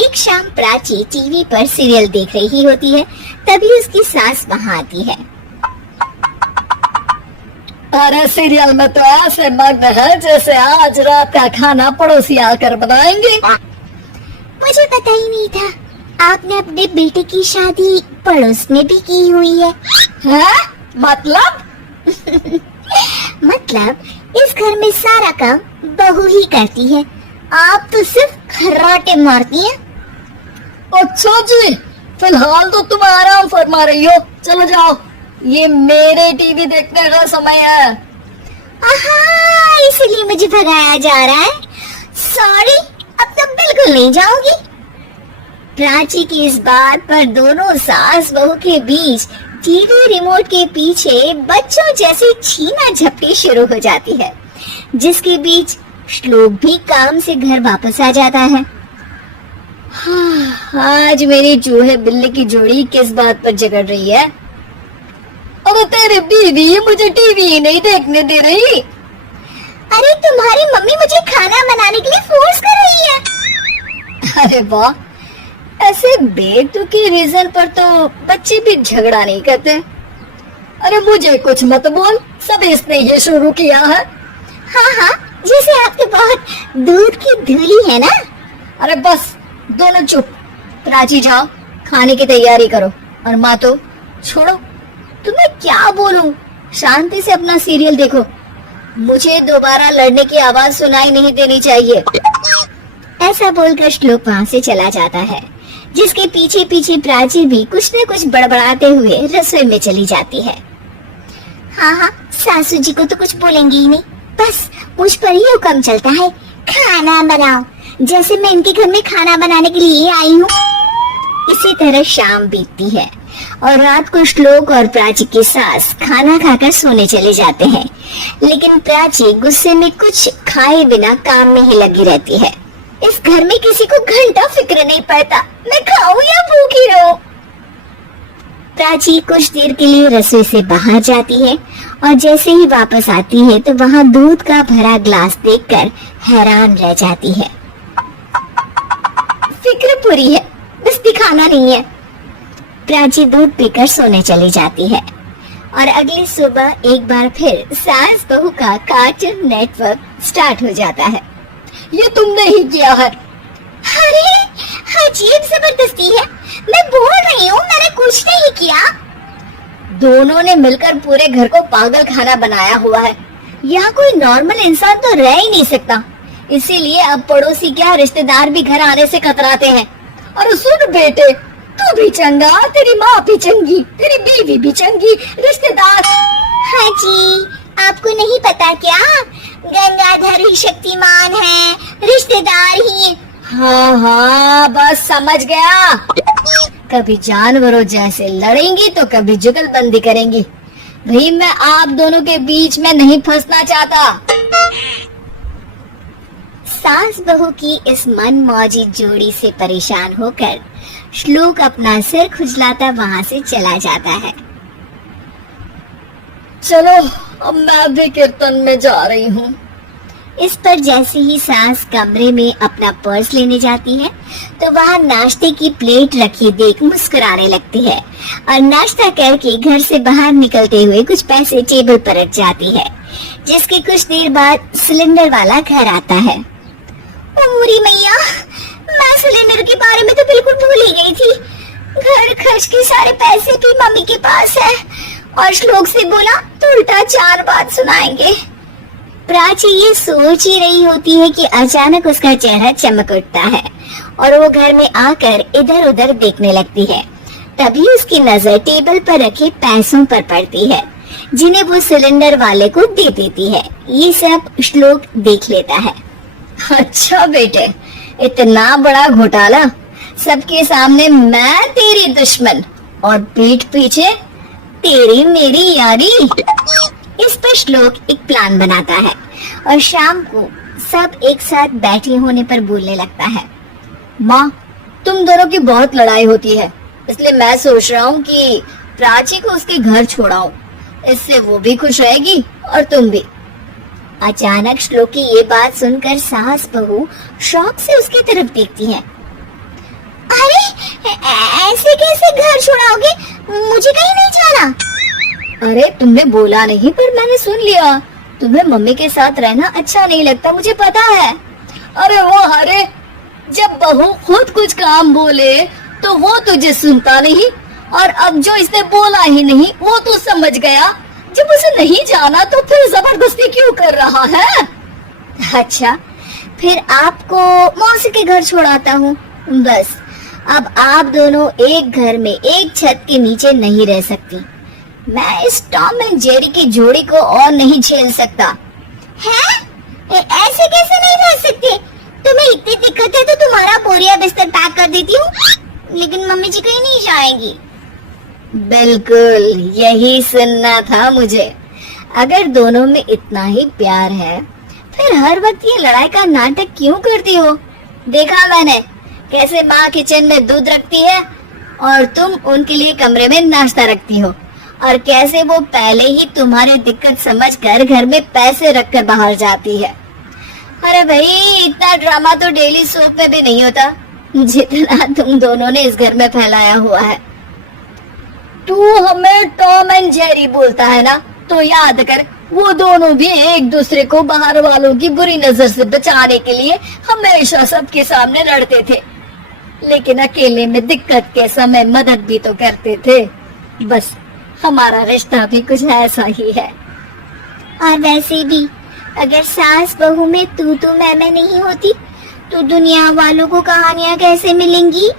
एक शाम प्राची टीवी पर सीरियल देख रही होती है। तभी उसकी सास वहाँ आती है। अरे सीरियल में तो ऐसे मग्न है जैसे आज रात का खाना पड़ोसी आकर बनाएंगे। मुझे पता ही नहीं था आपने अपने बेटे की शादी पड़ोस में भी की हुई है। हैं? मतलब? मतलब इस घर में सारा काम बहू ही करती है, आप तो सिर्फ खर्राटे मारती हैं। अच्छा जी, फिलहाल तो तुम आराम फरमा रही हो, चलो जाओ, ये मेरे टीवी देखने का समय है। इसलिए मुझे भगाया जा रहा है। सॉरी, अब तो बिल्कुल नहीं जाऊंगी। प्राची की इस बात पर दोनों सास बहू के बीच टीवी रिमोट के पीछे बच्चों जैसी छीना झपटी शुरू हो जाती है, जिसके बीच श्लोक भी काम से घर वापस आ जाता है। आज मेरी चूहे बिल्ली की जोड़ी किस बात पर झगड़ रही है? अरे तेरी बीवी मुझे टीवी ही नहीं देखने दे रही। अरे तुम्हारी मम्मी मुझे खाना बनाने के लिए फोर्स कर रही है। अरे वाह, ऐसे बेतुकी रीजन पर तो बच्चे भी झगड़ा नहीं करते। अरे मुझे कुछ मत बोल, सब इसने ये शुरू किया है। हाँ, जैसे आपके बहुत दूध की धूली है ना। अरे बस, दोनों चुप। प्राची जाओ, खाने की तैयारी करो। और माँ तो छोड़ो, तुम्हें क्या बोलूं, शांति से अपना सीरियल देखो। मुझे दोबारा लड़ने की आवाज सुनाई नहीं देनी चाहिए। ऐसा बोलकर श्लोक वहाँ से चला जाता है, जिसके पीछे पीछे प्राची भी कुछ न कुछ बड़बड़ाते हुए रसोई में चली जाती है। हाँ, सासू जी को तो कुछ बोलेंगी ही नहीं, बस मुझ पर ही हुक्म चलता है, खाना बनाओ, जैसे मैं इनके घर में खाना बनाने के लिए आई हूँ। इसी तरह शाम बीतती है और रात को श्लोक और प्राची की सास खाना खाकर सोने चले जाते हैं, लेकिन प्राची गुस्से में कुछ खाए बिना काम में ही लगी रहती है। इस घर में किसी को घंटा फिक्र नहीं पड़ता, मैं खाऊं या भूखी रहूं। प्राची कुछ देर के लिए रसोई से बाहर जाती है और जैसे ही वापस आती है तो वहाँ दूध का भरा ग्लास देखकर हैरान रह जाती है। फिक्र पूरी है, बस दिखाना नहीं है। प्राची दूध पीकर सोने चली जाती है और अगली सुबह एक बार फिर सास बहू का कार्टून नेटवर्क स्टार्ट हो जाता है। ये तुमने ही किया है। अरे अजीब जबरदस्ती है, मैं बोल रही हूँ मैंने कुछ नहीं किया। दोनों ने मिलकर पूरे घर को पागल खाना बनाया हुआ है। यहाँ कोई नॉर्मल इंसान तो रह ही नहीं सकता, इसीलिए अब पड़ोसी क्या रिश्तेदार भी घर आने से कतराते हैं। और सुन बेटे, तू भी चंगा, तेरी माँ भी चंगी, तेरी बीवी भी चंगी, रिश्तेदार। हाँ जी, आपको नहीं पता क्या, गंगाधर ही शक्तिमान है, रिश्तेदार ही। हाँ, बस समझ गया। कभी जानवरों जैसे लड़ेंगी तो कभी जुगलबंदी करेंगी। भाई मैं आप दोनों के बीच में नहीं फंसना चाहता। सास बहू की इस मनमौजी जोड़ी से परेशान होकर श्लोक अपना सिर खुजलाता वहाँ से चला जाता है। चलो अब मैं भी कीर्तन में जा रही हूँ। इस पर जैसे ही सास कमरे में अपना पर्स लेने जाती है तो वहाँ नाश्ते की प्लेट रखी देख मुस्कुराने लगती है और नाश्ता करके घर से बाहर निकलते हुए कुछ पैसे टेबल पर रख जाती है, जिसके कुछ देर बाद सिलेंडर वाला घर आता है। पूरी मैया, मैं सिलेंडर के बारे में तो बिल्कुल भूल ही गई थी। घर खर्च के सारे पैसे भी मम्मी के पास है और श्लोक से बोला तो उल्टा 4 बात सुनाएंगे। प्राची ये सोच ही रही होती है कि अचानक उसका चेहरा चमक उठता है और वो घर में आकर इधर उधर देखने लगती है। तभी उसकी नजर टेबल पर रखे पैसों पर पड़ती है, जिन्हें वो सिलेंडर वाले को दे देती है। ये सब श्लोक देख लेता है। अच्छा बेटे, इतना बड़ा घोटाला, सबके सामने मैं तेरी दुश्मन और पीठ पीछे तेरी मेरी यारी। इस पर श्लोक एक प्लान बनाता है और शाम को सब एक साथ बैठे होने पर बोलने लगता है। माँ, तुम दोनों की बहुत लड़ाई होती है, इसलिए मैं सोच रहा हूँ कि प्राची को उसके घर छोड़ाऊं। इससे वो भी खुश रहेगी और तुम भी। अचानक श्लोक की ये बात सुनकर सास बहू शौक से उसकी तरफ देखती हैं। अरे ऐसे कैसे घर छोड़ाओगे? मुझे कहीं नहीं जाना। अरे तुमने बोला नहीं पर मैंने सुन लिया। तुम्हें मम्मी के साथ रहना अच्छा नहीं लगता, मुझे पता है। अरे वो अरे जब बहू खुद कुछ काम बोले तो वो तुझे सुनता नहीं, और अब जो इसने बोला ही नहीं वो तो समझ गया। जब उसे नहीं जाना तो फिर जबरदस्ती क्यों कर रहा है? अच्छा फिर आपको मौसी के घर छोड़ाता हूँ। बस अब आप दोनों एक घर में एक छत के नीचे नहीं रह सकती। मैं इस टॉम एंड जेरी की जोड़ी को और नहीं झेल सकता। हैं? ऐसे कैसे नहीं रह सकते? तुम्हें इतनी दिक्कत है तो तुम्हारा बोरिया बिस्तर पैक कर देती हूँ, लेकिन मम्मी जी कहीं नहीं जाएंगी। बिल्कुल यही सुनना था मुझे। अगर दोनों में इतना ही प्यार है फिर हर वक्त ये लड़ाई का नाटक क्यों करती हो? देखा मैंने कैसे माँ किचन में दूध रखती है और तुम उनके लिए कमरे में नाश्ता रखती हो, और कैसे वो पहले ही तुम्हारी दिक्कत समझकर घर में पैसे रखकर बाहर जाती है। अरे भाई इतना ड्रामा तो डेली सोप में भी नहीं होता जितना तुम दोनों ने इस घर में फैलाया हुआ है। तू हमें टॉम एंड जेरी बोलता है ना, तो याद कर वो दोनों भी एक दूसरे को बाहर वालों की बुरी नजर से बचाने के लिए हमेशा सबके सामने लड़ते थे, लेकिन अकेले में दिक्कत के समय मदद भी तो करते थे। बस हमारा रिश्ता भी कुछ ऐसा ही है। और वैसे भी अगर सास बहू में तू मैं नहीं होती तो दुनिया वालों को कहानियाँ कैसे मिलेंगी?